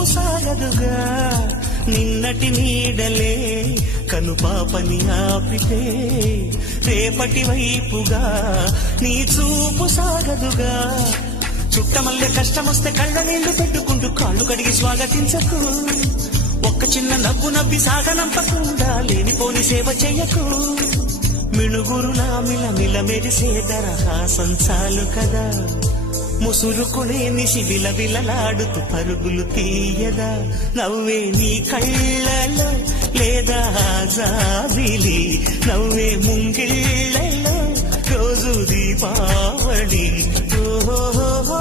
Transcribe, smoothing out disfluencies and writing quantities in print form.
చూపు సాగదుగా నిన్నటి నీడలే కనుపాపని ఆపితే రేపటి వైపుగా నీ చూపు సాగదుగా చుట్టమల్లె కష్టమొస్తే కళ్ళ నీళ్లు పెట్టుకుంటూ కాళ్ళు కడిగి స్వాగతించకు ఒక్క చిన్న నవ్వు నవ్వి సాగనంపకుండా లేనిపోని సేవ చెయ్యకు మిణుగురు నా మిల మెరిసే దరహాసం చాలు కదా ముసురుకునే నిసి విలవిలలాడుతూ పరుగులు తీయదా నవ్వే నీ కళ్ళలో లేదా జాబిలి నవ్వే ముంగిళ్ళలో రోజు దీపావళి ఓహో